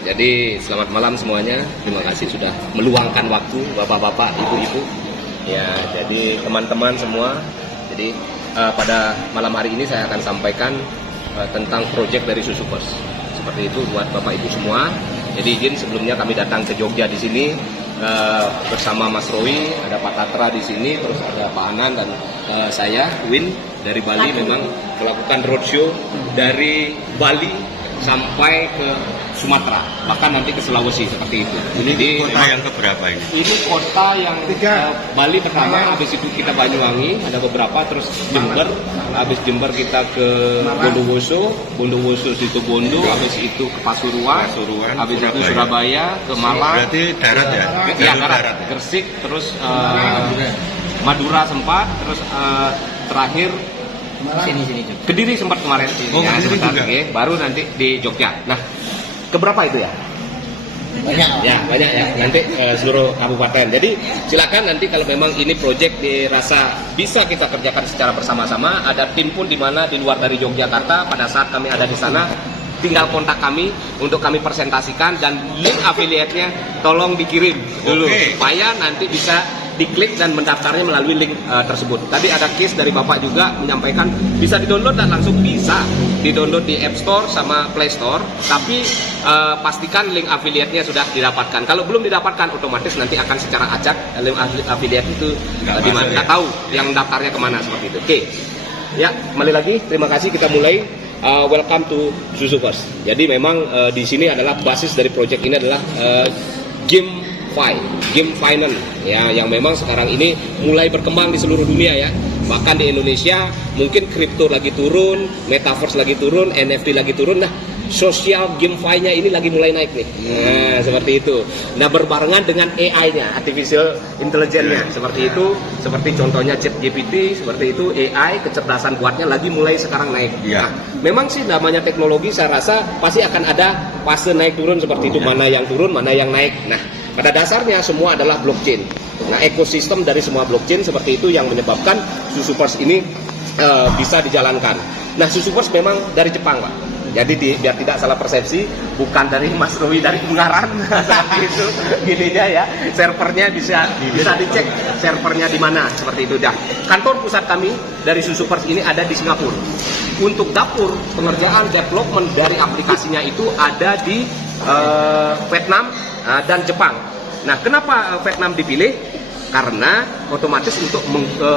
Jadi selamat malam semuanya. Terima kasih sudah meluangkan waktu bapak-bapak, ibu-ibu. Ya, jadi teman-teman semua. Jadi pada malam hari ini saya akan sampaikan tentang proyek dari Susupers. Seperti itu buat bapak ibu semua. Jadi izin sebelumnya kami datang ke Jogja di sini bersama Mas Roy, ada Pak Tatra di sini, terus ada Pak Anan dan saya Win dari Bali memang melakukan roadshow dari Bali sampai ke Sumatera, bahkan nanti ke Sulawesi seperti itu. Ini kota yang keberapa ini? Ini kota yang Bali pertama, habis itu kita Banyuwangi, ada beberapa, terus Jember, habis Jember kita ke Bondowoso situ Bondo, habis itu ke Pasuruan, habis itu Surabaya, ke Malang. Berarti darat ya? Ya, darat. Gresik, terus Madura sempat, terus terakhir sini Kediri sempat kemarin. Oh, ya, Kediri juga. Baru nanti di Jogja. Nah, keberapa itu ya? Banyak ya. Nanti seluruh kabupaten. Jadi silakan nanti kalau memang ini proyek dirasa bisa kita kerjakan secara bersama-sama, ada tim pun di mana di luar dari Yogyakarta pada saat kami ada di sana, tinggal kontak kami untuk kami presentasikan dan link affiliate-nya tolong dikirim dulu supaya nanti bisa diklik dan mendaftarnya melalui link tersebut. Tadi ada case dari Bapak juga menyampaikan bisa di-download dan langsung bisa di-download di App Store sama Play Store, tapi pastikan link affiliate-nya sudah didapatkan. Kalau belum didapatkan, otomatis nanti akan secara acak link affiliate itu di mana, nggak tahu yang daftarnya kemana seperti itu. Oke. Ya, kembali lagi. Terima kasih. Kita mulai. Welcome to Susupers. Jadi memang di sini adalah basis dari project ini adalah game finance ya, yang memang sekarang ini mulai berkembang di seluruh dunia ya. Bahkan di Indonesia mungkin kripto lagi turun, metaverse lagi turun, NFT lagi turun. Nah, social GameFi-nya ini lagi mulai naik nih. Nah, seperti itu. Nah, berbarengan dengan AI-nya, artificial intelligence-nya, seperti itu. Seperti contohnya ChatGPT, seperti itu, AI, kecerdasan buatnya lagi mulai sekarang naik. Nah, memang sih namanya teknologi, saya rasa pasti akan ada fase naik turun seperti itu. Mana yang turun, mana yang naik. Nah, pada dasarnya semua adalah blockchain. Nah, ekosistem dari semua blockchain seperti itu yang menyebabkan Susupers ini bisa dijalankan. Nah, Susupers memang dari Jepang, Pak. Jadi biar tidak salah persepsi, bukan dari Mas Roy dari Ungaran seperti itu. Gininya ya, servernya bisa dicek servernya di mana seperti itu dah. Kantor pusat kami dari Susupers ini ada di Singapura. Untuk dapur pengerjaan development dari aplikasinya itu ada di Vietnam dan Jepang. Nah, kenapa Vietnam dipilih? Karena otomatis untuk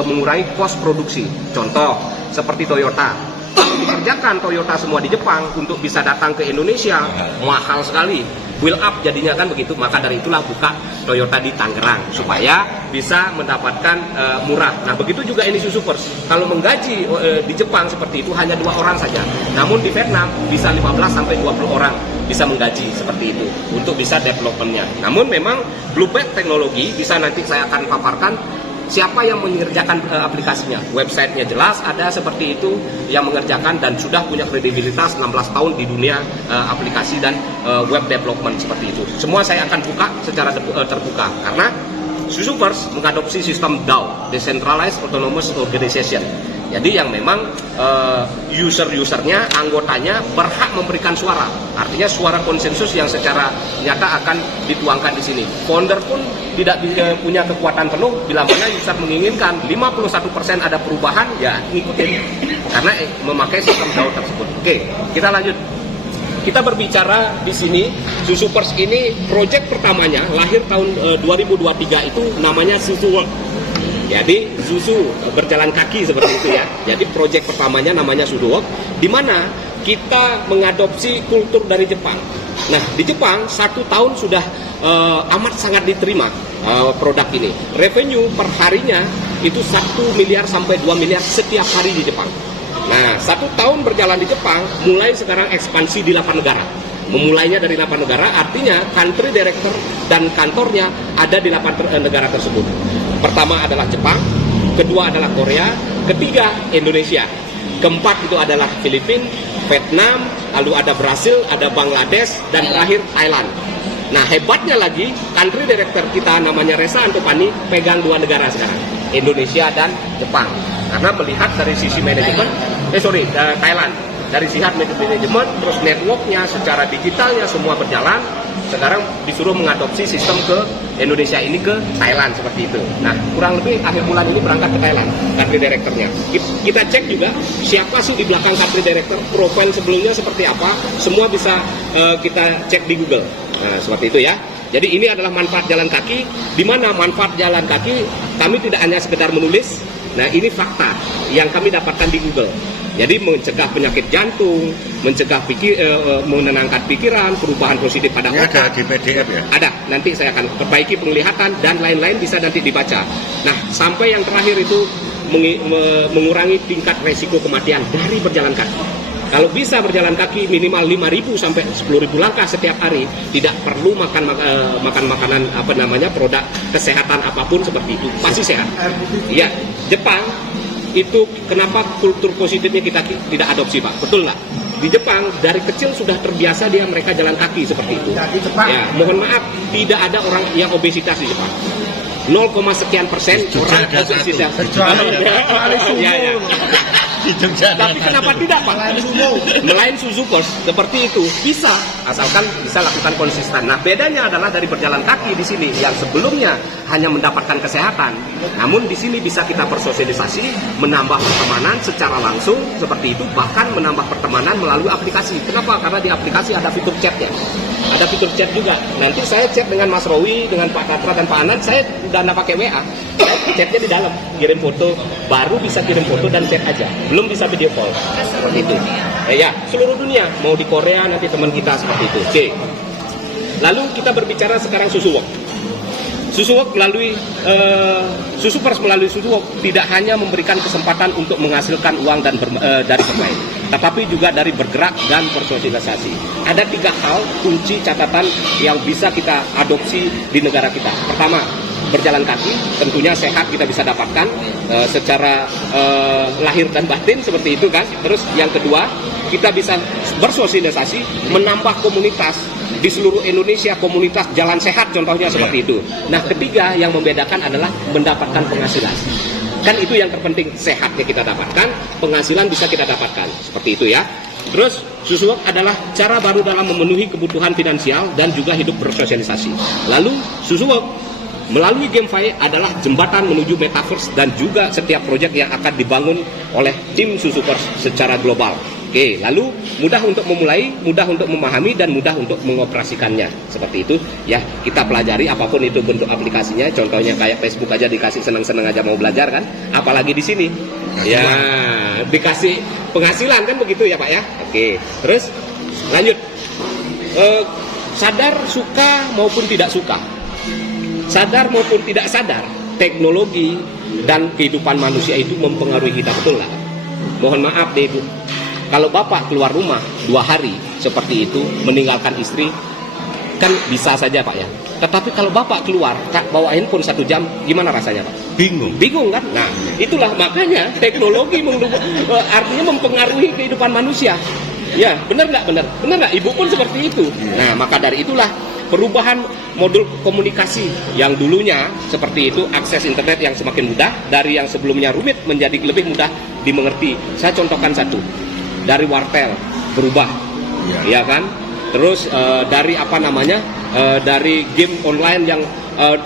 mengurangi kos produksi. Contoh seperti Toyota. Kalau dikerjakan Toyota semua di Jepang untuk bisa datang ke Indonesia mahal sekali, build up jadinya kan begitu. Maka dari itulah buka Toyota di Tangerang supaya bisa mendapatkan murah. Nah, begitu juga ini Susupers. Kalau menggaji di Jepang seperti itu hanya 2 orang saja. Namun di Vietnam bisa 15 sampai 20 orang bisa menggaji seperti itu untuk bisa developmentnya. Namun memang Bluebird teknologi bisa nanti saya akan paparkan siapa yang mengerjakan aplikasinya. Websitenya jelas ada seperti itu yang mengerjakan dan sudah punya kredibilitas 16 tahun di dunia aplikasi dan web development seperti itu. Semua saya akan buka secara terbuka karena Susupers mengadopsi sistem DAO, Decentralized Autonomous Organization. Jadi yang memang user-usernya, anggotanya berhak memberikan suara. Artinya suara konsensus yang secara nyata akan dituangkan di sini. Founder pun tidak punya kekuatan penuh bila mana user menginginkan 51% ada perubahan, ya ngikutin. Karena memakai sistem DAO tersebut. Oke, kita lanjut. Kita berbicara di sini, Susupers ini proyek pertamanya lahir tahun 2023 itu namanya Susuworld. Jadi Susu berjalan kaki seperti itu ya. Jadi proyek pertamanya namanya Susuworld, di mana kita mengadopsi kultur dari Jepang. Nah, di Jepang 1 tahun sudah amat sangat diterima produk ini. Revenue per harinya itu 1 miliar sampai 2 miliar setiap hari di Jepang. Nah, 1 tahun berjalan di Jepang, mulai sekarang ekspansi di 8 negara. Memulainya dari 8 negara, artinya country director dan kantornya ada di 8 negara tersebut. Pertama adalah Jepang, kedua adalah Korea, ketiga Indonesia, keempat itu adalah Filipina, Vietnam, lalu ada Brasil, ada Bangladesh, dan terakhir Thailand. Nah, hebatnya lagi, country director kita namanya Reza Antopani pegang 2 negara sekarang, Indonesia dan Jepang. Karena melihat dari sisi manajemen, Thailand. dari sisi manajemen, terus networknya, secara digitalnya semua berjalan. Sekarang disuruh mengadopsi sistem ke Indonesia ini ke Thailand seperti itu. Nah, kurang lebih akhir bulan ini berangkat ke Thailand, country directornya. Kita cek juga siapa sih di belakang country director, profil sebelumnya seperti apa, semua bisa kita cek di Google. Nah, seperti itu ya. Jadi ini adalah manfaat jalan kaki, di mana manfaat jalan kaki kami tidak hanya sekedar menulis. Nah, ini fakta yang kami dapatkan di Google. Jadi mencegah penyakit jantung, mencegah menenangkan pikiran, perubahan positif pada Ini otak. ada di PDF ya? Ada, nanti saya akan perbaiki penglihatan dan lain-lain bisa nanti dibaca. Nah, sampai yang terakhir itu mengurangi tingkat resiko kematian dari berjalan kaki. Kalau bisa berjalan kaki minimal 5.000 sampai 10.000 langkah setiap hari, tidak perlu makan makanan produk kesehatan apapun seperti itu, pasti sehat. Iya, Jepang itu kenapa kultur positifnya kita tidak adopsi, Pak? Betul nggak? Di Jepang dari kecil sudah terbiasa mereka jalan kaki seperti itu. Ya, mohon maaf, tidak ada orang yang obesitas di Jepang. 0, sekian persen orang obesitas. Ya. Di Jogja. Tapi kenapa tidak, Pak? Melain Suzuki seperti itu bisa, asalkan bisa lakukan konsisten. Nah, bedanya adalah dari berjalan kaki di sini yang sebelumnya hanya mendapatkan kesehatan, namun di sini bisa kita bersosialisasi, menambah pertemanan secara langsung seperti itu, bahkan menambah pertemanan melalui aplikasi. Kenapa? Karena di aplikasi ada fitur chatnya. Ada fitur chat juga. Nanti saya chat dengan Mas Rowi, dengan Pak Katra dan Pak Anand, saya udah nggak pakai WA. Chatnya di dalam, kirim foto, baru bisa kirim foto dan chat aja. Belum bisa video call. Seperti itu. Ya, seluruh dunia. Mau di Korea nanti teman kita seperti itu. Oke. Lalu kita berbicara sekarang Suzuwok. Suzuwok melalui Susupers melalui Suzuwok tidak hanya memberikan kesempatan untuk menghasilkan uang dan dari bermain, tetapi juga dari bergerak dan bersosialisasi. Ada 3 hal kunci catatan yang bisa kita adopsi di negara kita. Pertama, berjalan kaki, tentunya sehat kita bisa dapatkan secara lahir dan batin seperti itu kan. Terus yang kedua, kita bisa bersosialisasi, menambah komunitas di seluruh Indonesia, komunitas jalan sehat contohnya seperti itu. Nah, ketiga yang membedakan adalah mendapatkan penghasilan. Kan itu yang terpenting, sehatnya kita dapatkan, penghasilan bisa kita dapatkan. Seperti itu ya. Terus Suzuwok adalah cara baru dalam memenuhi kebutuhan finansial dan juga hidup bersosialisasi. Lalu Suzuwok melalui GameFi adalah jembatan menuju metaverse dan juga setiap proyek yang akan dibangun oleh tim Susupers secara global. Oke, lalu mudah untuk memulai, mudah untuk memahami, dan mudah untuk mengoperasikannya. Seperti itu, ya kita pelajari apapun itu bentuk aplikasinya. Contohnya kayak Facebook aja dikasih senang-senang aja mau belajar kan, apalagi di sini. Ya, dikasih penghasilan kan begitu ya Pak ya. Oke, terus lanjut. Sadar suka maupun tidak suka, sadar maupun tidak sadar, teknologi dan kehidupan manusia itu mempengaruhi kita, betul nggak? Mohon maaf deh Ibu. Kalau Bapak keluar rumah 2 hari seperti itu, meninggalkan istri, kan bisa saja Pak ya. Tetapi kalau Bapak keluar, bawa handphone 1 jam, gimana rasanya Pak? Bingung. Bingung kan? Nah, itulah makanya teknologi artinya mempengaruhi kehidupan manusia. Ya, benar nggak? Benar. Benar nggak? Ibu pun seperti itu. Nah, maka dari itulah perubahan modul komunikasi yang dulunya seperti itu, akses internet yang semakin mudah, dari yang sebelumnya rumit menjadi lebih mudah dimengerti. Saya contohkan satu. Dari wartel berubah, ya kan? Terus dari dari game online yang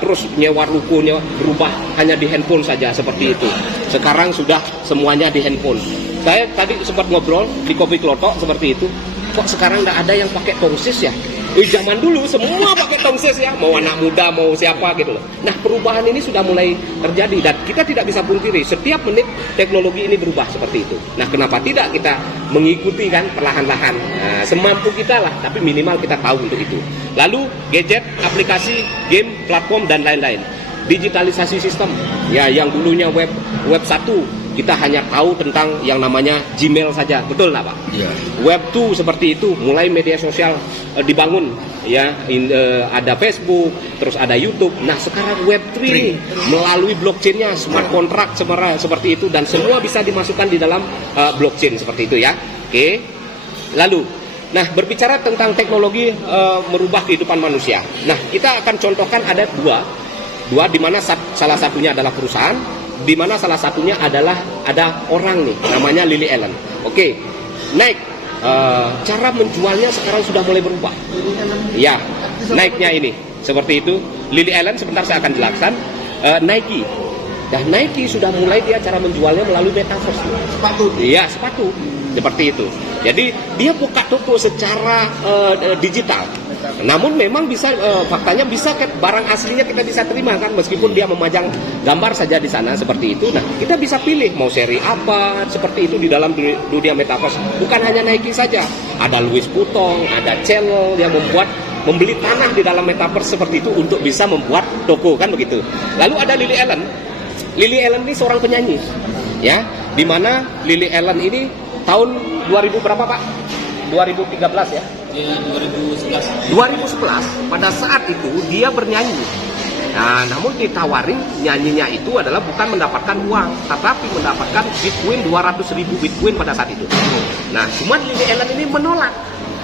terus nyewa rukunya berubah hanya di handphone saja seperti itu. Sekarang sudah semuanya di handphone. Saya tadi sempat ngobrol di Kopi Klotok seperti itu. Kok sekarang nggak ada yang pakai tongsis ya? Zaman dulu semua pakai tongsis ya, mau anak muda mau siapa gitu loh. Nah, perubahan ini sudah mulai terjadi dan kita tidak bisa pungkiri setiap menit teknologi ini berubah seperti itu. Nah, kenapa tidak kita mengikuti kan perlahan-lahan, semampu kita lah, tapi minimal kita tahu untuk itu. Lalu gadget, aplikasi, game, platform dan lain-lain. Digitalisasi sistem, ya yang dulunya web 1 kita hanya tahu tentang yang namanya Gmail saja, betul nggak Pak? Iya. Web 2 seperti itu, mulai media sosial dibangun, ya ada Facebook, terus ada YouTube. Nah sekarang Web 3 melalui blockchainnya, smart contract seperti itu, dan semua bisa dimasukkan di dalam blockchain seperti itu ya. Oke, lalu, nah berbicara tentang teknologi merubah kehidupan manusia. Nah kita akan contohkan ada dua di mana salah satunya adalah perusahaan, di mana salah satunya adalah ada orang nih namanya Lily Allen. Oke, naik cara menjualnya sekarang sudah mulai berubah. Ya, naiknya ini seperti itu. Lily Allen sebentar saya akan jelaskan. Nike. Dan Nike sudah mulai dia cara menjualnya melalui metaverse. Sepatu. Iya, sepatu. Seperti itu. Jadi dia buka toko secara digital. Namun memang bisa faktanya bisa barang aslinya kita bisa terima kan, meskipun dia memajang gambar saja di sana seperti itu. Nah, kita bisa pilih mau seri apa seperti itu di dalam dunia metaverse. Bukan hanya Nike saja, ada Louis Vuitton, ada Chanel yang membeli tanah di dalam metaverse seperti itu untuk bisa membuat toko kan begitu. Lalu ada Lily Allen. Lily Allen ini seorang penyanyi, ya, di mana Lily Allen ini tahun 2000 berapa Pak? 2013 ya? Ya, 2011. 2011 pada saat itu dia bernyanyi. Nah, namun ditawarin nyanyinya itu adalah bukan mendapatkan uang, tetapi mendapatkan Bitcoin 200.000 Bitcoin pada saat itu. Nah, cuma Lily Allen ini menolak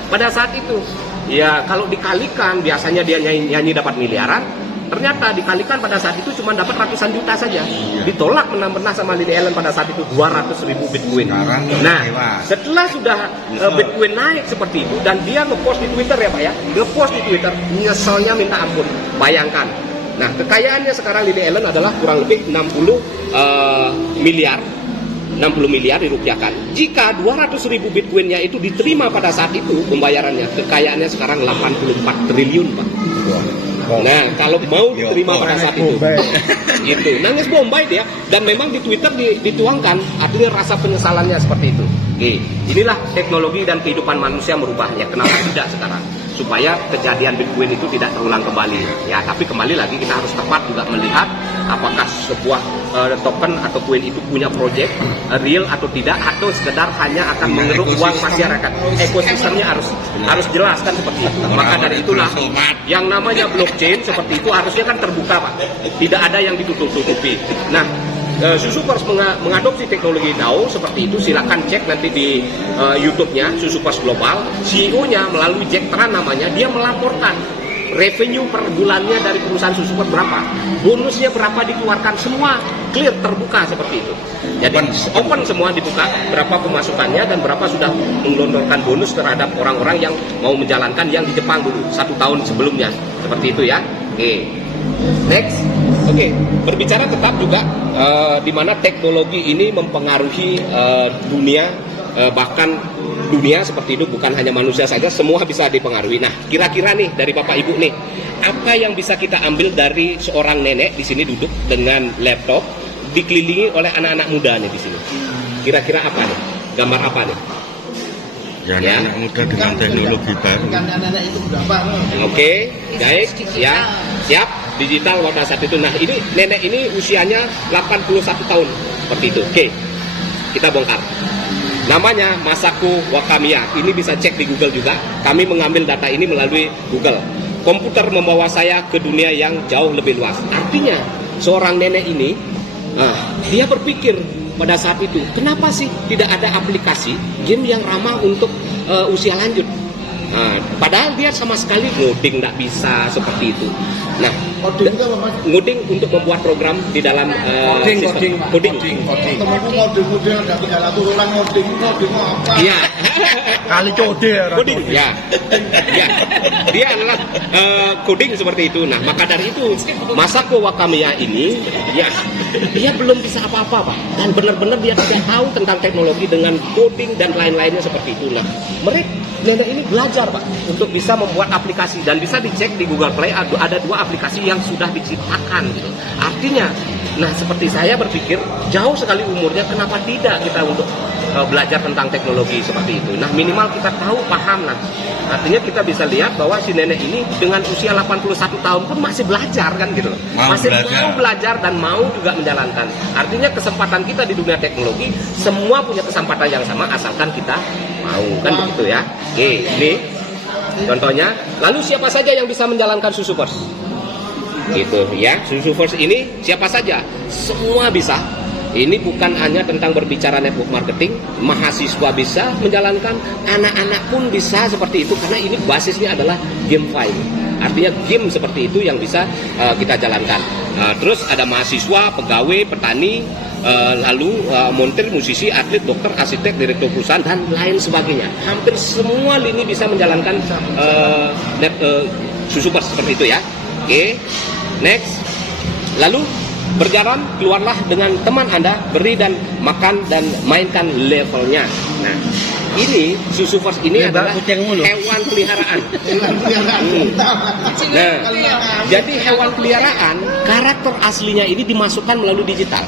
pada saat itu. Ya, kalau dikalikan biasanya dia nyanyi dapat miliaran. Ternyata dikalikan pada saat itu cuma dapat ratusan juta saja. Ditolak benar-benar sama Lily Allen pada saat itu 200.000 Bitcoin. Nah, setelah sudah Bitcoin naik seperti itu dan dia ngepost di Twitter ya Pak ya, ngepost di Twitter, nyeselnya minta ampun. Bayangkan. Nah, kekayaannya sekarang Lily Allen adalah kurang lebih 60 miliar dirupiahkan. Jika 200.000 Bitcoinnya itu diterima pada saat itu pembayarannya, kekayaannya sekarang 84 triliun Pak. Nah, kalau mau diterima pada saat itu, gitu, nangis Bombay dia, dan memang di Twitter dituangkan, artinya rasa penyesalannya seperti itu. Oke, inilah teknologi dan kehidupan manusia merubahnya. Kenapa tidak sekarang? Supaya kejadian Bitcoin itu tidak terulang kembali. Ya, tapi kembali lagi kita harus tepat juga melihat apakah sebuah token atau koin itu punya project real atau tidak, atau sekedar hanya akan mengeruk uang masyarakat. Ekosistemnya harus jelaskan seperti itu. Maka dari itulah yang namanya blockchain seperti itu harusnya kan terbuka Pak. Tidak ada yang ditutup-tutupi. Nah, Susupers mengadopsi teknologi DAO seperti itu. Silakan cek nanti di YouTube-nya Susupers Global. CEO-nya melalui Jack Tran namanya, dia melaporkan revenue per bulannya dari perusahaan Susupers berapa, bonusnya berapa dikeluarkan, semua clear, terbuka seperti itu. Jadi open semua, dibuka berapa pemasukannya dan berapa sudah menggelontorkan bonus terhadap orang-orang yang mau menjalankan yang di Jepang dulu 1 tahun sebelumnya, seperti itu ya. Oke. Next, oke, berbicara tetap juga di mana teknologi ini mempengaruhi dunia, bahkan dunia seperti itu, bukan hanya manusia saja, semua bisa dipengaruhi. Nah, kira-kira nih dari Bapak Ibu nih, apa yang bisa kita ambil dari seorang nenek di sini duduk dengan laptop, dikelilingi oleh anak-anak muda nih di sini? Kira-kira apa nih? Gambar apa nih? Ya, anak muda dengan teknologi baru. Anak-anak itu berapa? Oke, guys, ya, siap. Digital pada saat itu. Nah, ini nenek ini usianya 81 tahun seperti itu. Oke, kita bongkar. Namanya Masako Wakamiya. Ini bisa cek di Google juga. Kami mengambil data ini melalui Google. Komputer membawa saya ke dunia yang jauh lebih luas. Artinya seorang nenek ini, dia berpikir pada saat itu, kenapa sih tidak ada aplikasi game yang ramah untuk usia lanjut? Padahal dia sama sekali ngoding nggak bisa seperti itu. Nah, ngoding untuk membuat program di dalam coding. Temanku ngoding nggak bisa laku ulang ngoding apa? Iya. Kali Coding. Ya. Dia adalah coding seperti itu. Nah, maka dari itu Masako Wakamiya ini, ya, dia belum bisa apa-apa Pak. Dan benar-benar dia tidak tahu tentang teknologi dengan coding dan lain-lainnya seperti itu. Nah, nenek ini belajar Pak untuk bisa membuat aplikasi, dan bisa dicek di Google Play ada 2 aplikasi yang sudah diciptakan gitu. Artinya, nah seperti saya berpikir jauh sekali umurnya, kenapa tidak kita untuk belajar tentang teknologi seperti itu. Nah, minimal kita tahu, paham. Nah, artinya kita bisa lihat bahwa si nenek ini dengan usia 81 tahun pun masih belajar kan gitu. Mau belajar dan mau juga menjalankan. Artinya kesempatan kita di dunia teknologi semua punya kesempatan yang sama asalkan kita mau, kan begitu ya. Oke, ini contohnya. Lalu siapa saja yang bisa menjalankan Susupers? Gitu ya. Susupers ini siapa saja? Semua bisa. Ini bukan hanya tentang berbicara network marketing, mahasiswa bisa menjalankan, anak-anak pun bisa seperti itu, karena ini basisnya adalah GameFi. Artinya game seperti itu yang bisa kita jalankan. Terus ada mahasiswa, pegawai, petani, lalu montir, musisi, atlet, dokter, arsitek, direktur perusahaan dan lain sebagainya. Hampir semua lini bisa menjalankan Susupers seperti itu ya. Oke, next. Lalu berjalan, keluarlah dengan teman Anda, beri dan makan dan mainkan levelnya. Nah, ini Susupers ini adalah hewan peliharaan. Nah, jadi hewan peliharaan, karakter aslinya ini dimasukkan melalui digital.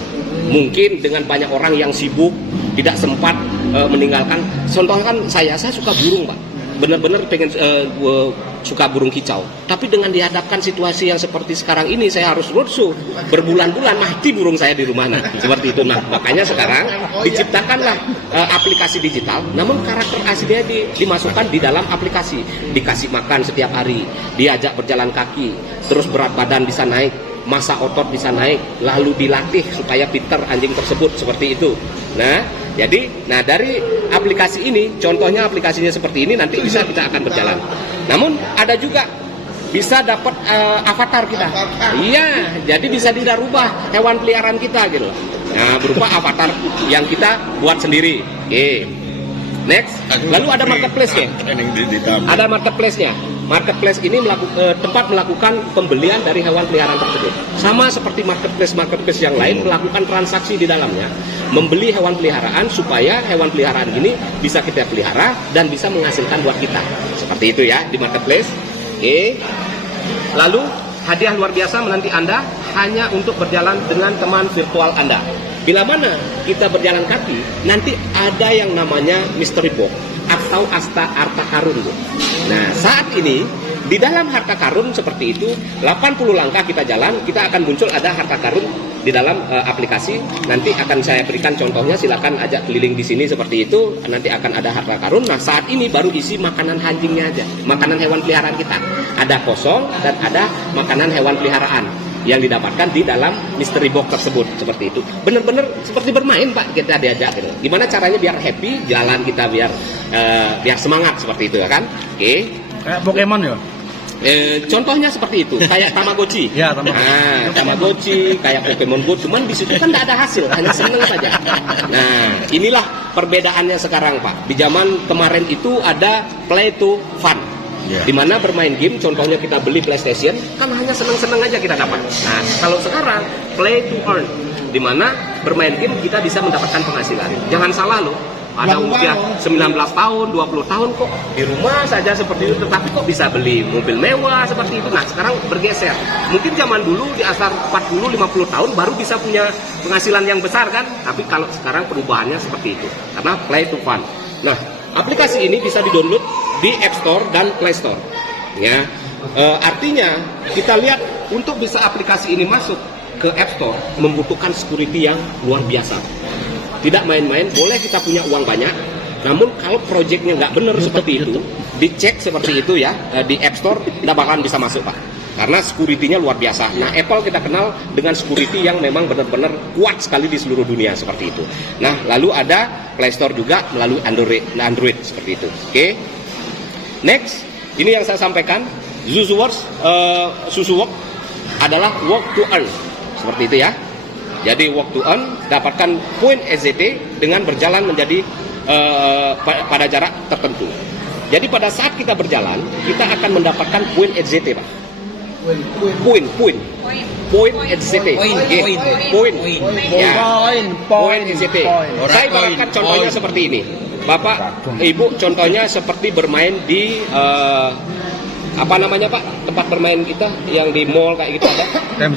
Mungkin dengan banyak orang yang sibuk, tidak sempat meninggalkan. Contohnya kan saya suka burung, Pak. Benar-benar pengen suka burung kicau. Tapi dengan dihadapkan situasi yang seperti sekarang ini, saya harus roadshow berbulan-bulan, mati burung saya di rumah. Nah, seperti itu. Nah, makanya sekarang diciptakanlah aplikasi digital, namun karakter aslinya dimasukkan di dalam aplikasi. Dikasih makan setiap hari, diajak berjalan kaki, terus berat badan bisa naik, massa otot bisa naik, lalu dilatih supaya pinter anjing tersebut, seperti itu. Nah, jadi dari aplikasi ini, contohnya aplikasinya seperti ini, nanti bisa kita akan berjalan. Namun ada juga bisa dapat avatar kita. Iya, jadi bisa dirubah hewan peliharaan kita gitu. Nah, berupa avatar yang kita buat sendiri. Oke. Next. Lalu ada marketplace-nya. Ada marketplace-nya. Marketplace ini tempat melakukan pembelian dari hewan peliharaan tersebut. Sama seperti marketplace yang lain, melakukan transaksi di dalamnya, membeli hewan peliharaan supaya hewan peliharaan ini bisa kita pelihara dan bisa menghasilkan buat kita. Seperti itu ya di marketplace. Oke. Lalu hadiah luar biasa menanti Anda hanya untuk berjalan dengan teman virtual Anda. Bila mana kita berjalan kaki, nanti ada yang namanya mystery box atau harta karun. Nah, saat ini di dalam harta karun seperti itu, 80 langkah kita jalan, kita akan muncul ada harta karun di dalam aplikasi. Nanti akan saya berikan contohnya, silakan ajak keliling di sini seperti itu, nanti akan ada harta karun. Nah, saat ini baru isi makanan anjingnya aja, makanan hewan peliharaan kita. Ada kosong dan ada makanan hewan peliharaan yang didapatkan di dalam mystery box tersebut, seperti itu. Benar-benar seperti bermain, Pak, kita diajak gitu. Gimana caranya biar happy, jalan kita biar semangat seperti itu ya kan? Oke. Kayak Pokemon ya? Contohnya seperti itu, kayak Tamagotchi. Ya, Tamagotchi. Nah, Tamagotchi, kayak Pokemon Go, cuman di situ kan tidak ada hasil, hanya seneng saja. Nah, inilah perbedaannya sekarang, Pak. Di zaman kemarin itu ada play to fun. Di mana bermain game, contohnya kita beli PlayStation, kan hanya seneng-seneng aja kita dapat. Nah, kalau sekarang play to earn, di mana bermain game kita bisa mendapatkan penghasilan. Jangan salah loh, ada usia 19 tahun, 20 tahun kok di rumah saja seperti itu, tetapi kok bisa beli mobil mewah seperti itu. Nah, sekarang bergeser. Mungkin zaman dulu di asal 40-50 tahun baru bisa punya penghasilan yang besar kan, tapi kalau sekarang perubahannya seperti itu, karena play to fun. Nah, aplikasi ini bisa di-download di App Store dan Play Store. Ya, artinya kita lihat untuk bisa aplikasi ini masuk ke App Store membutuhkan security yang luar biasa. Tidak main-main, boleh kita punya uang banyak, namun kalau proyeknya nggak benar seperti itu, dicek seperti itu ya di App Store, nggak bakalan bisa masuk, Pak. Karena security-nya luar biasa. Nah, Apple kita kenal dengan security yang memang benar-benar kuat sekali di seluruh dunia seperti itu. Nah, lalu ada Play Store juga melalui Android seperti itu. Oke. Next, ini yang saya sampaikan, Susupers adalah work to earn, seperti itu ya. Jadi work to earn, dapatkan poin EZT dengan berjalan menjadi pada jarak tertentu. Jadi pada saat kita berjalan, kita akan mendapatkan poin EZT, Pak. Poin EZT. Poin EZT. Saya ibaratkan contohnya seperti ini. Bapak, Ibu, contohnya seperti bermain di apa namanya, Pak, tempat bermain kita yang di mall kayak gitu ada? Time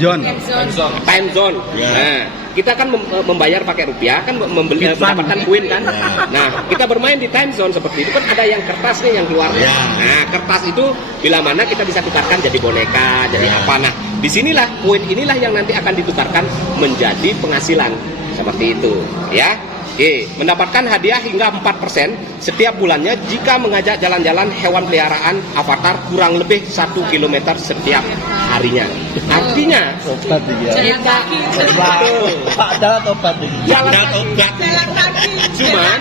zone. Nah, kita kan membayar pakai rupiah kan, mendapatkan poin kan. Nah, kita bermain di time zone seperti itu kan ada yang kertas nih yang keluar. Nah, kertas itu bila mana kita bisa tukarkan jadi boneka, jadi apa. Nah, disinilah poin inilah yang nanti akan ditukarkan menjadi penghasilan seperti itu, ya. Oke, mendapatkan hadiah hingga 4% setiap bulannya jika mengajak jalan-jalan hewan peliharaan avatar kurang lebih 1 km setiap harinya. Artinya cuman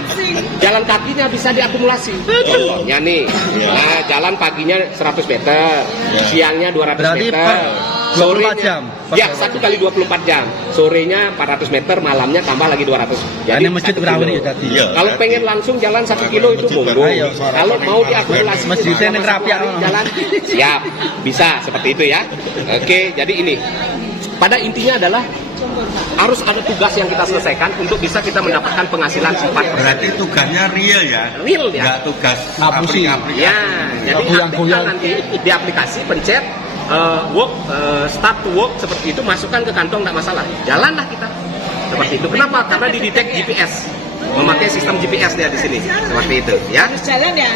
jalan kakinya bisa diakumulasi. Contohnya nih, nah, jalan paginya 100 meter, siangnya 200 meter, 24 jam. Ya, 1 kali 24 jam. Sorenya 400 meter, malamnya tambah lagi 200. Jadi Ini masjid 1 berapa kilo. ya tadi? Iya. Kalau pengen langsung jalan 1 kilo itu monggo. Ayo. Kalau mau diakumulasi Masjidnya selama yang 1 rapi, hari ya. jalan, siap, bisa seperti itu ya. Oke, jadi ini pada intinya adalah harus ada tugas yang kita selesaikan untuk bisa kita mendapatkan penghasilan 4%. Berarti tugasnya real ya? Real ya. Nggak tugas Ngapusi. aplikasi. Ya, jadi goyang-goyang. aktifkan nanti di aplikasi pencet start to work seperti itu, masukkan ke kantong tidak masalah. Jalanlah kita seperti itu. Kenapa? Karena didetek GPS, memakai sistem GPS dia di sini seperti itu. Ya. Harus jalan ya.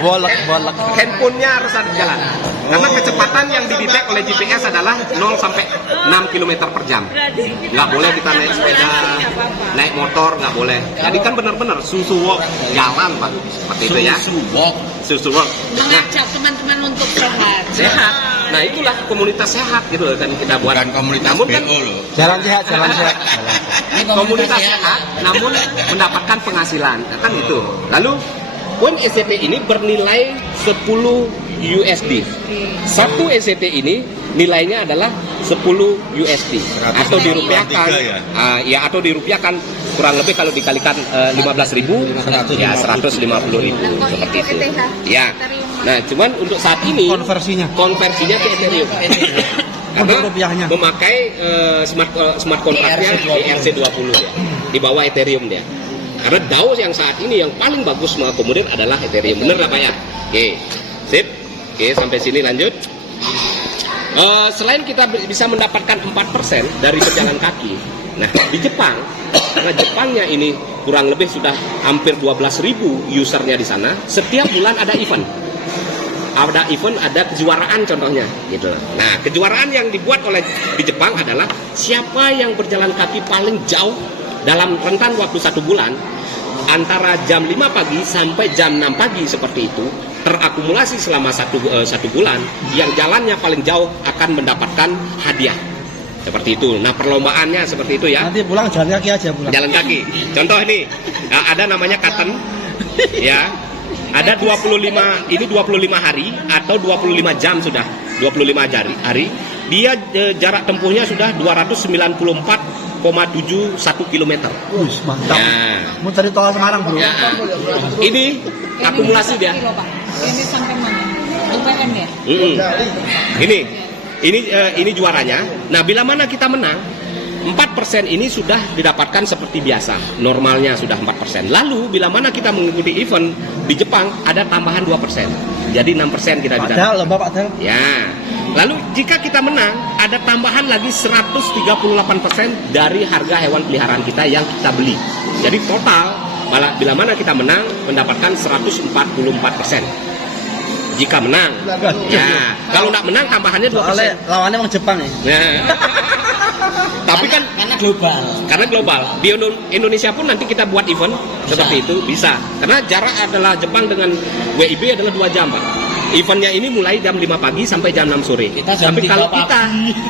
Bolak. Handphonenya harus ada jalan. Karena kecepatan yang didetek oleh GPS adalah 0 sampai 6 km per jam. Nggak boleh kita naik sepeda, naik motor, nggak boleh. Jadi kan benar-benar susu walk, jalan Pak. Seperti itu ya. Susu walk. Nah, Mengajak teman-teman untuk sehat. sehat. Nah, itulah komunitas sehat gitu loh kan kita buat. Bukan komunitas Namun kan BO loh. Jalan sehat. komunitas sehat namun mendapatkan penghasilan kan gitu. Lalu poin SCT ini bernilai 10 USD. Satu SCT ini nilainya adalah 10 USD atau dirupiahkan 153 ya? Ya atau dirupiahkan kurang lebih kalau dikalikan 15.000 ya 150.000 seperti itu. Ya. Nah, cuman untuk saat ini konversinya ke Ethereum. Karena Untuk rupiahnya. memakai smart contract-nya ERC20 ya, di bawah Ethereum dia. Karena DAO yang saat ini yang paling bagus mengakomodir adalah Ethereum. Bener apa ya? Oke, sip. Oke, sampai sini lanjut. Selain kita bisa mendapatkan 4% dari berjalan kaki, nah di Jepang, karena Jepangnya ini kurang lebih sudah hampir 12.000 usernya di sana, setiap bulan ada event. Ada kejuaraan contohnya gitu. Nah, kejuaraan yang dibuat oleh di Jepang adalah siapa yang berjalan kaki paling jauh dalam rentan waktu 1 bulan antara jam 5 pagi sampai jam 6 pagi seperti itu, terakumulasi selama satu bulan, yang jalannya paling jauh akan mendapatkan hadiah. Seperti itu. Nah, perlombaannya seperti itu ya. Nanti pulang jalan kaki aja pulang. Jalan kaki. Contoh ini, ada namanya Katen ya. Ada 25 hari atau 25 jam sudah. 25 hari. Dia jarak tempuhnya sudah 294,71 km. Mantap. Ya. Mau cari tol Semarang, Bro. Ya. Ini akumulasi dia. Kilo, Pak. Ini sampai mana? UPM ya? Ini juaranya. Nah, bila mana kita menang, 4% ini sudah didapatkan seperti biasa. Normalnya sudah 4%. Lalu bila mana kita mengikuti event di Jepang, ada tambahan 2%. Jadi 6% kita Padahal didapat. lomba Pak Del. Ya. Lalu jika kita menang, ada tambahan lagi 138% dari harga hewan peliharaan kita yang kita beli. Jadi total bila mana kita menang mendapatkan 144%. Jika menang. Ya. Kalau nggak menang tambahannya 2%. Soalnya lawannya emang Jepang ya. Nah, tapi kan Karena global. karena global di Indonesia pun nanti kita buat event seperti itu bisa, karena jarak adalah Jepang dengan WIB adalah 2 jam Pak. Eventnya ini mulai jam 5 pagi sampai jam 6 sore. Tapi kalau kita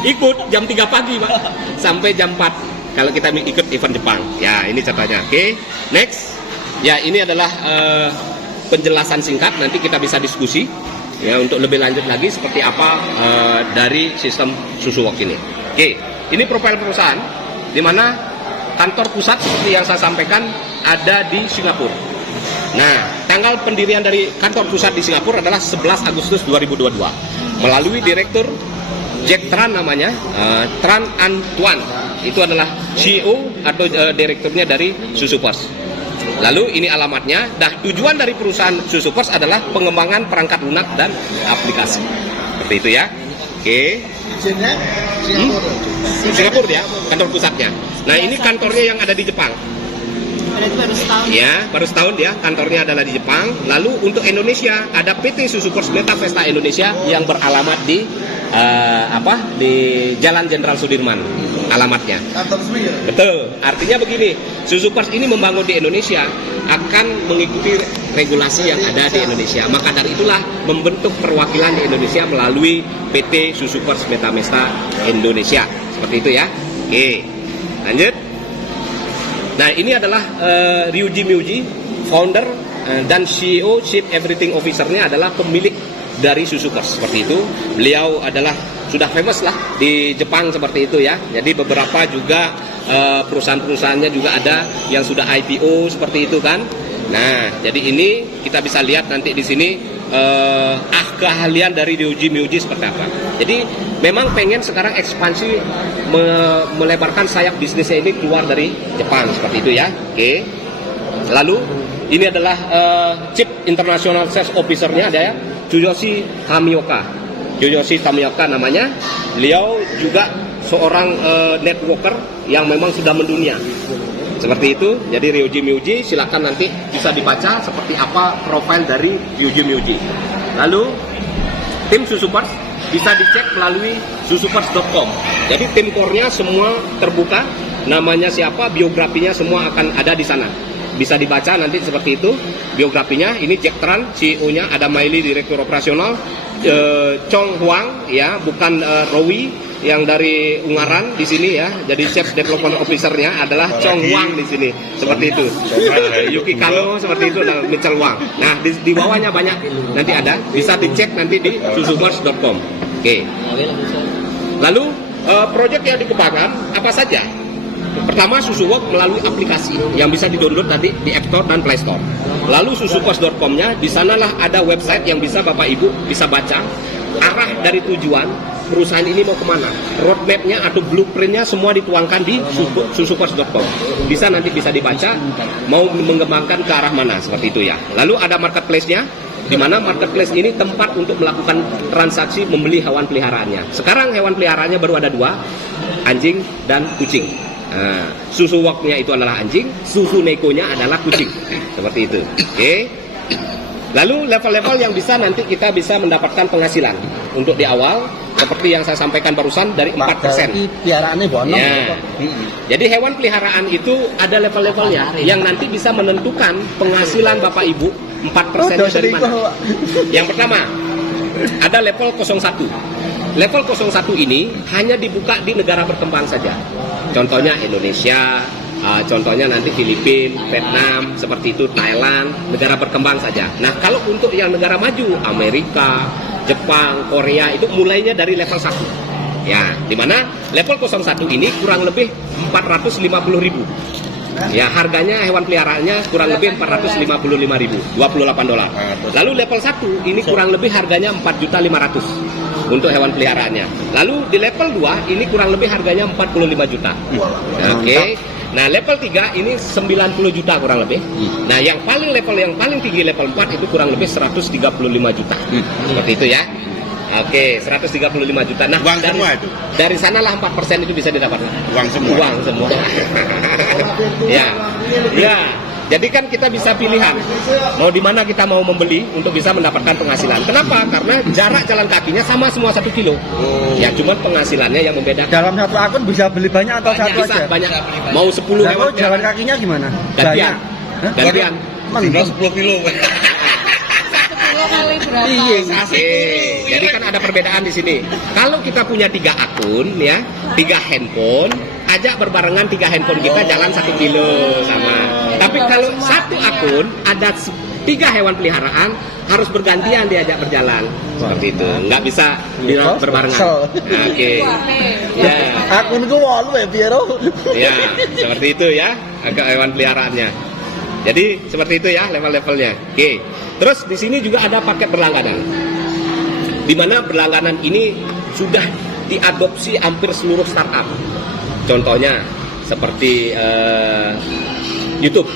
ikut jam 3 pagi Pak sampai jam 4 kalau kita ikut event Jepang. Ya, ini contohnya. Oke, next. Ya, ini adalah penjelasan singkat, nanti kita bisa diskusi ya untuk lebih lanjut lagi seperti apa dari sistem SusuWalk ini. Oke, ini profil perusahaan di mana kantor pusat seperti yang saya sampaikan ada di Singapura. Nah, tanggal pendirian dari kantor pusat di Singapura adalah 11 Agustus 2022 melalui Direktur Jack Tran namanya, Tran Antoine. Itu adalah CEO atau direkturnya dari SusuPos. Lalu ini alamatnya. Nah, tujuan dari perusahaan SusuPos adalah pengembangan perangkat lunak dan aplikasi. Seperti itu ya. Oke. Singapura ya, kantor pusatnya. Nah, ini kantornya yang ada di Jepang. Berarti baru setahun. Ya, baru setahun ya, kantornya adalah di Jepang. Lalu untuk Indonesia ada PT SusuPos Meta Vesta Indonesia yang beralamat di di Jalan Jenderal Sudirman alamatnya. Kantor resmi ya? Betul. Artinya begini, SusuPos ini membangun di Indonesia akan mengikuti regulasi yang ada di Indonesia. Maka dari itulah membentuk perwakilan di Indonesia melalui PT SusuPos Meta Vesta Indonesia. Seperti itu ya. Oke. Lanjut. Nah, ini adalah Ryuji Miyuji, founder dan CEO, Chief Everything Officer-nya adalah pemilik dari Susukers seperti itu. Beliau adalah sudah famous lah di Jepang seperti itu ya. Jadi beberapa juga perusahaan-perusahaannya juga ada yang sudah IPO seperti itu kan. Nah, jadi ini kita bisa lihat nanti di sini keahlian dari Ryoji Myoji seperti apa. Jadi memang pengen sekarang ekspansi melebarkan sayap bisnisnya ini keluar dari Jepang seperti itu ya. Oke. Lalu ini adalah Chief International Sales Officer-nya ada ya, Tsuyoshi Tamioka. Tsuyoshi Tamioka namanya. Beliau juga seorang networker yang memang sudah mendunia. Seperti itu. Jadi Ryoji Myoji silakan nanti bisa dibaca seperti apa profil dari Ryoji Myoji. Lalu tim Susupers bisa dicek melalui susupers.com. Jadi tim core-nya semua terbuka, namanya siapa, biografinya semua akan ada di sana. Bisa dibaca nanti seperti itu biografinya. Ini Jack Tran, CEO-nya, ada Miley, Direktur Operasional, Chong Huang ya, bukan Rowi yang dari Ungaran di sini ya. Jadi Chief Development Officer-nya adalah Chong Huang di sini. Seperti itu. Yuki Kano seperti itu, dan Mitchell Wang. Nah, di bawahnya banyak nanti ada, bisa dicek nanti di susupers.com. Oke. Lalu proyek yang dikembangkan apa saja? Pertama, Susuwork melalui aplikasi yang bisa di-download tadi di App Store dan Play Store. Lalu susupers.com-nya, di sanalah ada website yang bisa Bapak Ibu bisa baca arah dari tujuan perusahaan ini mau kemana. Roadmap-nya atau blueprint-nya semua dituangkan di susupers.com. Bisa nanti bisa dibaca mau mengembangkan ke arah mana seperti itu ya. Lalu ada marketplace-nya, di mana marketplace ini tempat untuk melakukan transaksi membeli hewan peliharaannya. Sekarang hewan peliharaannya baru ada 2, anjing dan kucing. Nah, Susuwork-nya itu adalah anjing, Susuneko-nya adalah kucing. Seperti itu. Oke. Lalu level-level yang bisa nanti kita bisa mendapatkan penghasilan. Untuk di awal, seperti yang saya sampaikan barusan, dari 4%. Piaraannya bono. Ya. Jadi hewan peliharaan itu ada level-levelnya yang nanti bisa menentukan penghasilan Bapak Ibu 4% dari mana. Yang pertama, ada level 01. Level 01 ini hanya dibuka di negara berkembang saja. Contohnya Indonesia, contohnya nanti Filipina, Vietnam, seperti itu, Thailand, negara berkembang saja. Nah, kalau untuk yang negara maju, Amerika, Jepang, Korea, itu mulainya dari level 1. Ya, di mana level 01 ini kurang lebih 450.000. Ya, harganya hewan peliharaannya kurang lebih 455.000, $28. Lalu level 1 ini kurang lebih harganya 4.500.000 untuk hewan peliharaannya. Lalu di level 2 ini kurang lebih harganya 45 juta. Oke. Nah, level 3 ini 90 juta kurang lebih. Nah, yang paling tinggi level 4 itu kurang lebih 135 juta. Seperti itu ya. Oke, 135 juta. Nah, uang semua itu. Dari sanalah 4% itu bisa didapatkan. Uang semua. Uang semua. Ya. Ya. Jadi kan kita bisa pilihan mau di mana kita mau membeli untuk bisa mendapatkan penghasilan. Kenapa? Karena jarak jalan kakinya sama semua 1 kilo. Ya, cuman penghasilannya yang membedakan. Dalam satu akun bisa beli banyak atau Banyak, satu bisa, aja? banyak. Mau 10 Nah, hewan kalau jalan kakinya gimana? gantian. Hah? Gantian. Tinggal 10 kilo. 1 kilo kali berapa? Iya. Oke, jadi kan ada perbedaan di sini. Kalau kita punya 3 akun ya, 3 handphone, ajak berbarengan 3 handphone kita jalan 1 kilo sama. Tapi kalau satu akun ada 3 hewan peliharaan harus bergantian diajak berjalan seperti itu, nggak bisa berbarengan. Oke, ya, Akunku walu ya Piero. ya seperti itu ya agak hewan peliharaannya. Jadi seperti itu ya level-levelnya. Oke, terus di sini juga ada paket berlangganan, di mana berlangganan ini sudah diadopsi hampir seluruh startup. Contohnya seperti YouTube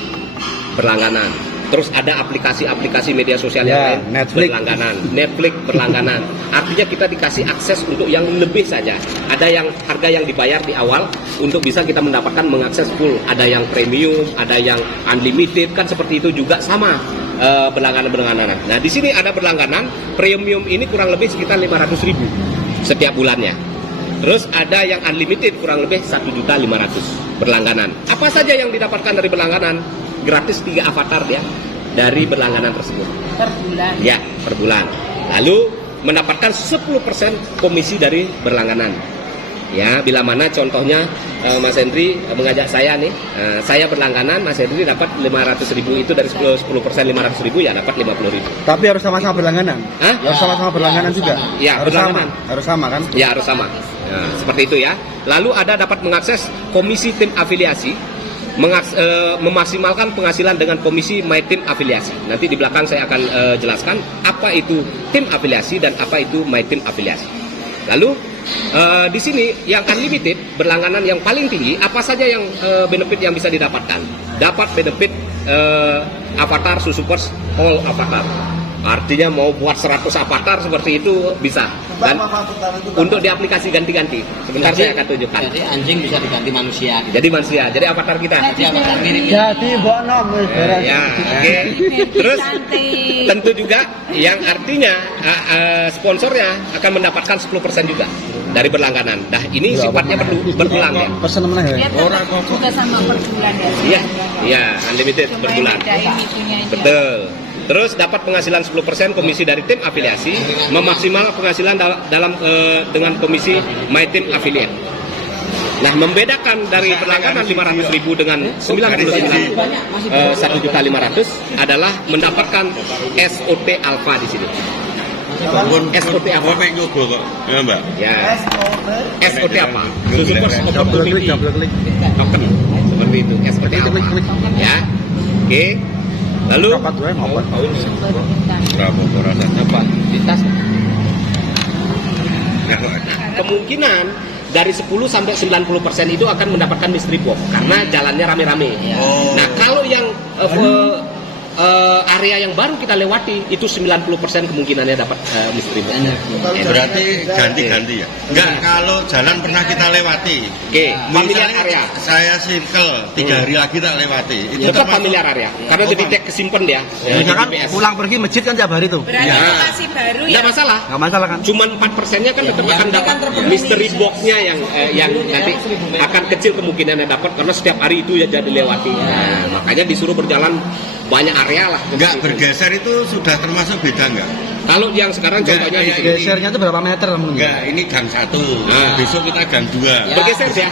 berlangganan. Terus ada aplikasi-aplikasi media sosial yang lain Netflix. berlangganan, Netflix berlangganan. Artinya kita dikasih akses untuk yang lebih saja. Ada yang harga yang dibayar di awal untuk bisa kita mendapatkan mengakses full. Ada yang premium, ada yang unlimited, kan seperti itu juga sama berlangganan. Nah, di sini ada berlangganan premium ini kurang lebih sekitar 500.000 setiap bulannya. Terus ada yang unlimited kurang lebih 1.500.000 berlangganan. Apa saja yang didapatkan dari berlangganan? Gratis 3 avatar ya dari berlangganan tersebut. Per bulan. Ya, per bulan. Lalu mendapatkan 10% komisi dari berlangganan. Ya, bila mana contohnya Mas Hendri mengajak saya nih, saya berlangganan, Mas Hendri dapat 500.000 itu dari 10% 500.000 ya dapat 50.000. Tapi harus sama-sama berlangganan. Hah? Harus sama-sama berlangganan juga. Ya, harus sama. berlangganan. Harus sama kan? Ya, harus sama. Nah, seperti itu ya. Lalu ada dapat mengakses komisi tim afiliasi, memaksimalkan penghasilan dengan komisi My Team afiliasi. Nanti di belakang saya akan jelaskan apa itu tim afiliasi dan apa itu My Team afiliasi. Lalu di sini yang unlimited berlangganan yang paling tinggi apa saja yang benefit yang bisa didapatkan? Dapat benefit avatar Susupers all avatar. Artinya mau buat 100 avatar seperti itu bisa. Dan untuk di aplikasi ganti-ganti. Sebentar saya akan tunjukkan. Jadi anjing bisa diganti manusia. Jadi manusia, jadi avatar kita. Jadi Mbok Nom wis beres. Ya, oke. Terus tentu juga yang artinya sponsornya akan mendapatkan 10% juga dari berlangganan. Nah, ini sifatnya berbulan ya. Pesen meneh Dia ya. tetap juga sama per bulan ya. Iya, iya, unlimited Cuma per yang bulan. bedain itunya aja. Betul. Terus dapat penghasilan 10% komisi dari tim afiliasi, memaksimal penghasilan dengan komisi My Team Affiliate. Nah, membedakan dari berlangganan 500.000 dengan 1.500.000 adalah mendapatkan SOT Alpha di sini. SOT apa? Apa yang nyoba kok? Ya, Mbak. Ya. SOT apa? Super Double klik, Opportunity double klik. Token. Seperti itu. SOT Alpha. Ya. Oke. Lalu Dapat gue ngopo. Berapa rasanya? apa? Di tas. Ya, kok. Kemungkinan dari 10 sampai 90% itu akan mendapatkan mystery box karena jalannya rame-rame. Oh. Nah, kalau yang area yang baru kita lewati itu 90% kemungkinannya dapat mystery box. Berarti ganti-ganti ya? Enggak, kalau jalan pernah kita lewati. Oke, familiar Misalnya area. Saya circle 3 hari lagi tak lewati. Itu Tetap termasuk- familiar area karena Oh, jadi tag kesimpan dia. Ya, di kan GPS. pulang pergi masjid kan tiap hari tuh. Berarti Ya. lokasi baru ya. Nggak masalah. Enggak masalah kan? Cuman 4%-nya kan tetap akan dapat mystery box-nya yang nanti akan kecil kemungkinannya dapat karena setiap hari itu ya jadi lewati. Nah, makanya disuruh berjalan banyak area lah. Enggak, bergeser itu sudah termasuk beda enggak? Kalau yang sekarang Nggak, contohnya di kayak sini. Gesernya tuh berapa meter temen? Enggak, ini gang 1. Ah. Besok kita gang 2. Bergeser dia.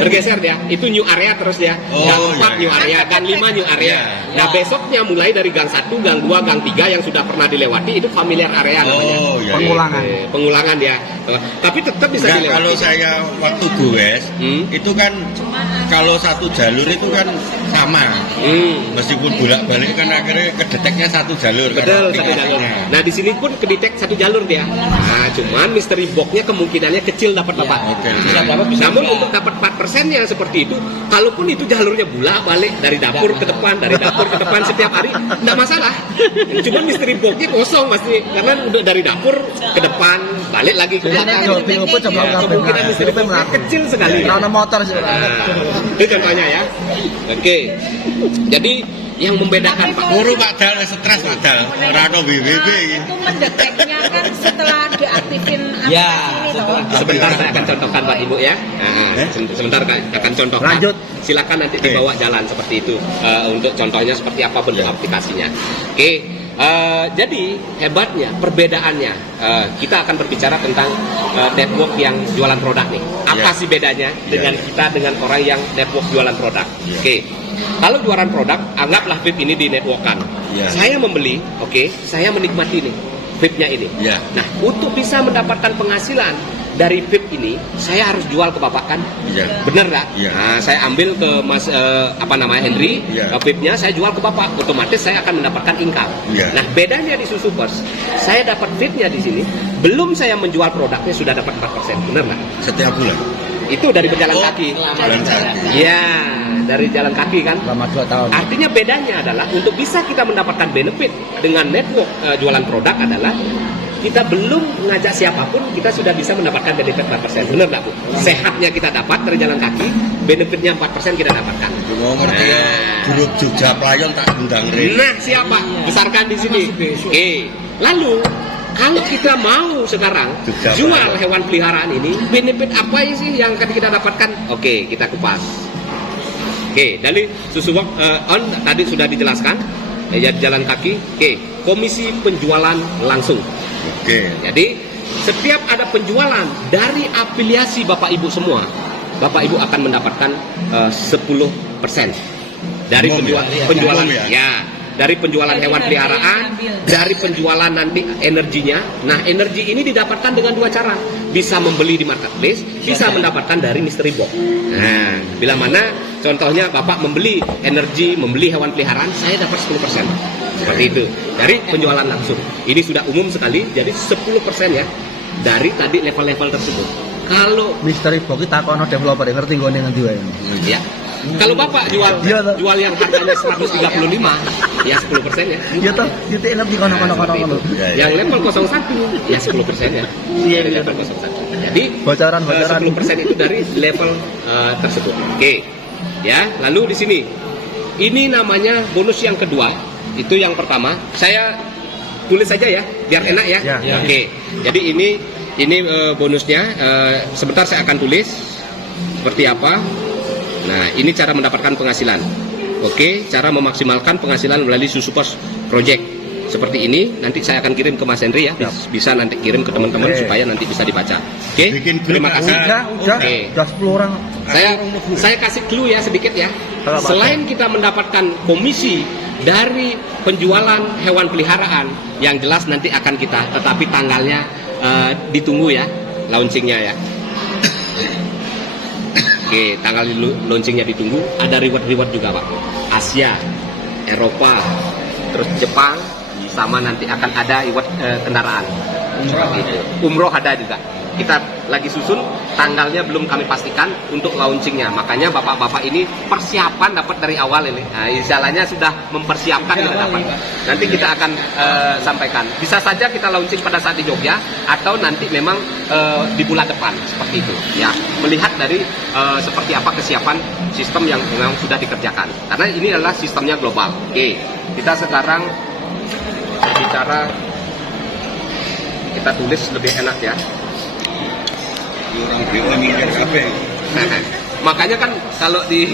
Bergeser dia. Itu new area terus dia. Oh, Gang 4 iya, new iya. area, gang 5 new area. Iya. Nah, besoknya mulai dari gang 1, gang 2, gang 3 yang sudah pernah dilewati itu familiar area namanya. Oh, iya. Pengulangan. Pengulangan dia. Tapi tetap bisa Enggak, dilewati. kalau saya waktu goes, itu kan kalau satu jalur itu kan sama. Meskipun bolak-balik kan akhirnya kedeteknya satu jalur. kan, Betul, satu aplikasinya. jalur. Nah, di sini pun kedetek satu jalur dia. Nah, cuman mystery box-nya kemungkinannya kecil dapat Bapak. Oke. Namun untuk dapat 4%-nya seperti itu, kalaupun itu jalurnya bolak-balik dari dapur ke depan, dari dapur ke depan setiap hari, enggak masalah. Cuman mystery box-nya kosong pasti karena udah dari dapur ke depan, balik lagi ke belakang. Jauh pinggul pun coba kabeh. Kemungkinan mystery box-nya kecil sekali. Karena motor sih. Itu contohnya ya. Oke. Jadi yang membedakan Pak Guru Pak Dal stres Pak Dal. Rano BBB iki. Itu mendeteknya kan setelah diaktifin aplikasi ini toh. sebentar saya akan contohkan Pak Ibu ya. Nah, sebentar akan contohkan. Lanjut. Silakan nanti dibawa jalan seperti itu untuk contohnya seperti apa bentuk aplikasinya. Oke. Jadi hebatnya perbedaannya kita akan berbicara tentang network yang jualan produk nih. Apa sih bedanya dengan kita dengan orang yang network jualan produk? Oke. Kalau jualan produk, anggaplah VIP ini di networkan. Saya membeli, saya menikmati nih VIP-nya ini. Nah, untuk bisa mendapatkan penghasilan dari VIP ini, saya harus jual ke Bapak kan? Bener nggak? Nah, saya ambil ke Mas Henry, VIP-nya saya jual ke Bapak, otomatis saya akan mendapatkan income. Nah, bedanya di Susupers, saya dapat VIP-nya di sini, belum saya menjual produknya sudah dapat 4%, bener nggak? Setiap bulan. Itu dari berjalan kaki. Jalan kaki. Ya, dari jalan kaki kan. Selama 2 tahun. Artinya bedanya adalah untuk bisa kita mendapatkan benefit dengan network jualan produk adalah kita belum ngajak siapapun, kita sudah bisa mendapatkan benefit 4%. Benar nggak Bu? Sehatnya kita dapat dari jalan kaki, benefitnya 4% kita dapatkan. Mau ngerti ya, grup Jogja Playon tak undang Rin. Nah, siapa? Besarkan di sini. Lalu kalau kita mau sekarang jual hewan peliharaan ini, benefit apa sih yang akan kita dapatkan? Oke, kita kupas. Oke, dari Susupers on tadi sudah dijelaskan. Ya, jalan kaki. Oke, komisi penjualan langsung. Oke. Jadi setiap ada penjualan dari afiliasi Bapak Ibu semua, Bapak Ibu akan mendapatkan 10% dari penjualan ya, dari penjualan hewan peliharaan, dari penjualan nanti energinya. Nah, energi ini didapatkan dengan dua cara. Bisa membeli di marketplace, bisa mendapatkan dari mystery box. Nah, bila mana contohnya Bapak membeli energi, membeli hewan peliharaan, saya dapat 10%. Seperti itu. Dari penjualan langsung. Ini sudah umum sekali, jadi 10% ya. Dari tadi level-level tersebut. Kalau Misteri box kita kono developer ngerti gue dengan dia ya. ya. Kalau Bapak jual yang harganya 135, ya 10% ya. Iya toh, itu enak di kono. Yang level 01, ya 10% ya. Iya, Dari level 01. Jadi Bocoran. 10% itu dari level tersebut. Oke. Ya, lalu di sini ini namanya bonus yang kedua. Itu yang pertama. Saya tulis saja ya, biar enak ya. Ya. Oke. Jadi ini bonusnya. Sebentar saya akan tulis seperti apa. Nah, ini cara mendapatkan penghasilan. Oke, cara memaksimalkan penghasilan melalui Susupers Project. Seperti ini, nanti saya akan kirim ke Mas Henry ya. Bisa nanti kirim ke teman-teman supaya nanti bisa dibaca. Oke, terima kasih. Udah 10 orang. Saya kasih clue ya sedikit ya. Selain kita mendapatkan komisi dari penjualan hewan peliharaan, yang jelas nanti akan kita, tetapi tanggalnya ditunggu ya, launchingnya ya. Oke, tanggal launchingnya ditunggu. Ada reward juga Pak. Asia, Eropa, terus Jepang, sama nanti akan ada reward kendaraan. Seperti itu. Umroh ada juga. Kita lagi susun, tanggalnya belum kami pastikan untuk launchingnya. Makanya bapak-bapak ini persiapan dapat dari awal ini. Nah, istilahnya sudah mempersiapkan kita dapat. Nanti kita akan sampaikan. Bisa saja kita launching pada saat di Jogja atau nanti memang di bulan depan seperti itu. Ya, melihat dari seperti apa kesiapan sistem yang memang sudah dikerjakan. Karena ini adalah sistemnya global. Oke, kita sekarang bicara, kita tulis lebih enak ya. Orang BO mikir kabeh. Makanya kan kalau di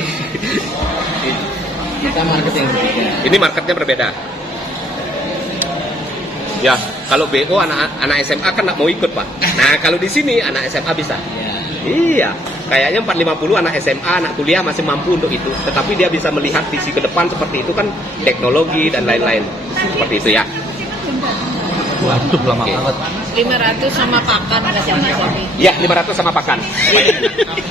Kita market yang berbeda. ini marketnya berbeda. Ya, kalau BO anak SMA kan nggak mau ikut Pak. Nah, kalau di sini anak SMA bisa. Iya, kayaknya 450 anak SMA, anak kuliah masih mampu untuk itu. Tetapi dia bisa melihat visi ke depan seperti itu kan, teknologi dan lain-lain. Seperti itu ya. Waduh, lama Oke. banget. 500 sama pakan nggak sama. Ya, 500 sama pakan.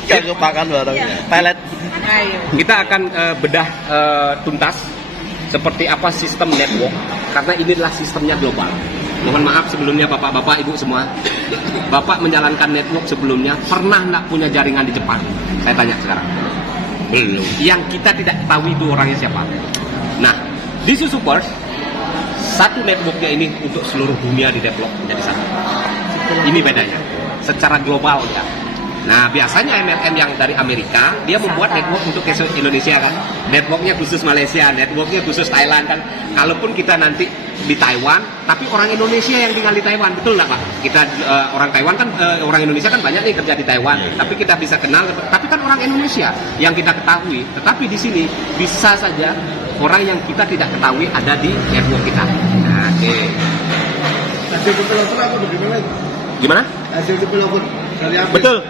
Kayak pakan bareng. Pelet. Ayo. Kita akan bedah tuntas seperti apa sistem network, karena ini adalah sistemnya global. Mohon maaf sebelumnya bapak-bapak, ibu semua. Bapak menjalankan network sebelumnya, pernah nggak punya jaringan di Jepang? Saya tanya sekarang. Belum. Yang kita tidak tahu itu orangnya siapa. Nah, di Susupers, satu networknya ini untuk seluruh dunia di develop menjadi satu. Ini bedanya, secara global ya. Nah, biasanya MLM yang dari Amerika, dia membuat network untuk Indonesia kan. Networknya khusus Malaysia, networknya khusus Thailand kan. Kalaupun kita nanti di Taiwan, tapi orang Indonesia yang tinggal di Taiwan, betul nggak Pak? Kita orang Taiwan kan, orang Indonesia kan banyak nih kerja di Taiwan. Tapi kita bisa kenal, tapi kan orang Indonesia yang kita ketahui. Tetapi di sini bisa saja orang yang kita tidak ketahui ada di network kita. Nah, oke. Hasil developer apa bagaimana? Gimana? Hasil developer dari apa? Betul.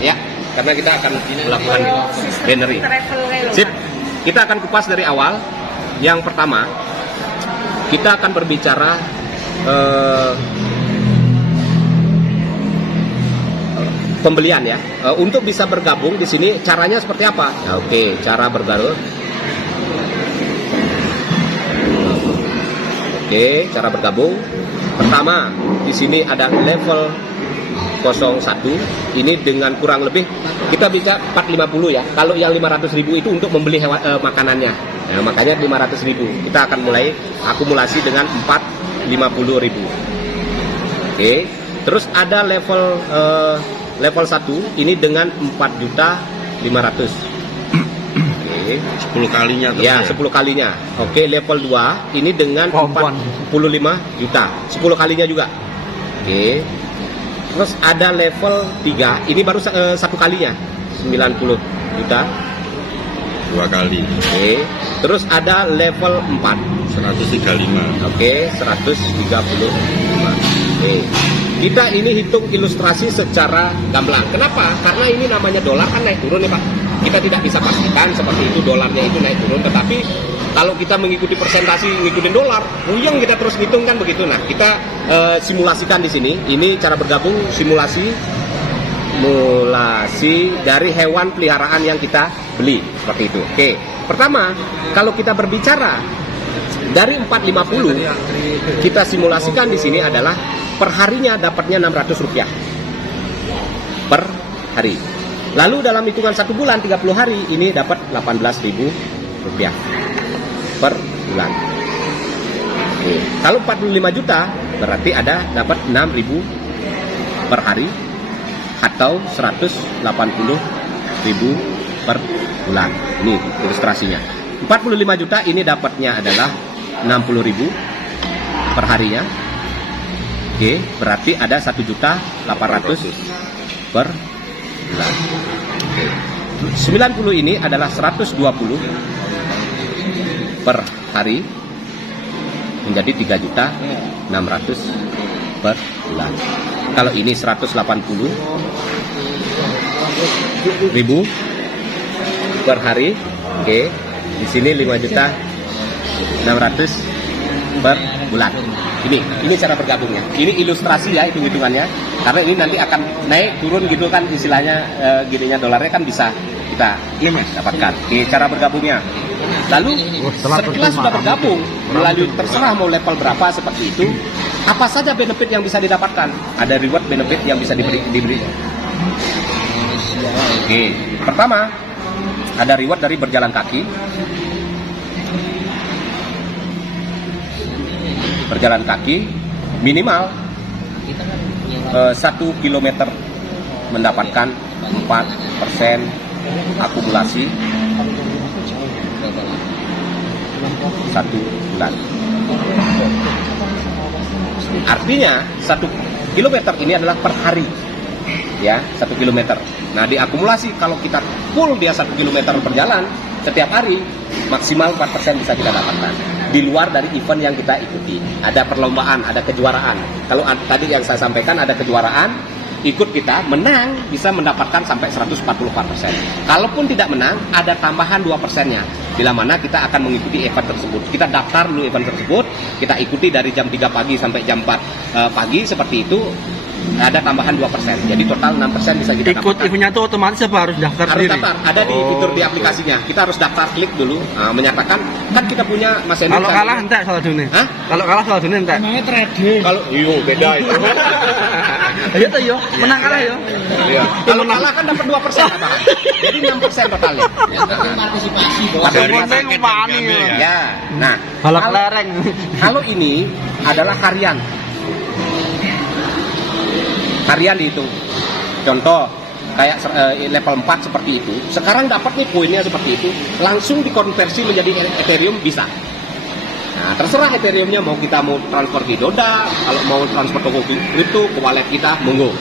Ya, karena kita akan melakukan binary. Sip. Kita akan kupas dari awal. Yang pertama, kita akan berbicara pembelian ya. Untuk bisa bergabung di sini caranya seperti apa? Ya, oke, cara bergabung. Oke, cara bergabung. Pertama, di sini ada level 01. Ini dengan kurang lebih kita bisa 450 ya. Kalau yang 500.000 itu untuk membeli makanannya. Nah, makanya 500.000. Kita akan mulai akumulasi dengan 450.000. Oke. Terus ada level 1 ini dengan 4.500.000. Oke. 10 kalinya tuh. Ya, 10 kalinya. Oke, level 2 ini dengan 45 juta. 10 kalinya juga. Oke. Terus ada level 3, ini baru satu kalinya, 90 juta. 2 kali. Oke. Terus ada level 4. 135. Oke, 135. Nih, kita ini hitung ilustrasi secara gamblang. Kenapa? Karena ini namanya dolar kan naik turun nih Pak. Kita tidak bisa pastikan seperti itu dolarnya itu naik turun. Tetapi kalau kita mengikuti persentase ngikutin dolar, puyeng kita terus ngitung kan begitu. Nah, kita simulasikan di sini. Ini cara bergabung simulasi dari hewan peliharaan yang kita beli seperti itu. Oke. Pertama, kalau kita berbicara dari 450, kita simulasikan di sini adalah perharinya dapatnya Rp600 per hari. Lalu dalam hitungan 1 bulan 30 hari ini dapat Rp18.000 per bulan. Oke. Kalau 45 juta berarti ada dapat 6.000 per hari atau 180.000 per bulan. Ini ilustrasinya. 45 juta ini dapatnya adalah 60.000 per harinya. Oke, berarti ada 1.800.000 per bulan. Oke. 90 ini adalah 120 per hari menjadi 3.600.000 per bulan. Kalau ini 180.000 per hari. Oke. Di sini 5.600.000 per bulan. Ini cara bergabungnya. Ini ilustrasi ya hitung-hitungannya. Karena ini nanti akan naik turun gitu kan istilahnya gininya dolarnya kan bisa kita dapatkan. Ini cara bergabungnya. Lalu setelah sudah bergabung melalui terserah mau level berapa seperti itu, apa saja benefit yang bisa didapatkan? Ada reward benefit yang bisa diberi. Oke, pertama ada reward dari berjalan kaki. Berjalan kaki minimal 1 kilometer mendapatkan 4% akumulasi 1 bulan. Artinya 1 kilometer ini adalah per hari, ya 1 kilometer. Nah diakumulasi kalau kita full dia 1 kilometer berjalan setiap hari maksimal 4% bisa kita dapatkan. Di luar dari event yang kita ikuti, ada perlombaan, ada kejuaraan. Kalau tadi yang saya sampaikan ada kejuaraan, ikut kita menang bisa mendapatkan sampai 144%. Kalaupun tidak menang, ada tambahan 2%-nya. Bila mana kita akan mengikuti event tersebut. Kita daftar dulu event tersebut, kita ikuti dari jam 3 pagi sampai jam 4 pagi seperti itu. Ada tambahan 2%. Jadi total 6% bisa kita ikut dapatkan. eventnya tuh otomatis apa harus daftar Harus sendiri? daftar, ada di fitur di aplikasinya. Kita harus daftar, klik dulu, menyatakan kan kita punya Mas Hendrik. Kalau kalah entek salah dunia. Hah? Kalau kalah salah dunia entek. Namanya trading. Kalau beda itu. Iya tuh yo, menang kalah yo. Iya. Kalau kalah kan dapat 2% apa? Jadi 6% totalnya. Partisipasi bos. Dari paket wani Ya. Nah, balap kalau- lereng. kalau ini adalah harian. Harian dihitung. Contoh kayak level 4 seperti itu. Sekarang dapat nih poinnya seperti itu, langsung dikonversi menjadi Ethereum bisa. Nah, terserah Ethereumnya mau kita transfer di Doda, kalau mau transfer ke kripto ke wallet kita, monggo.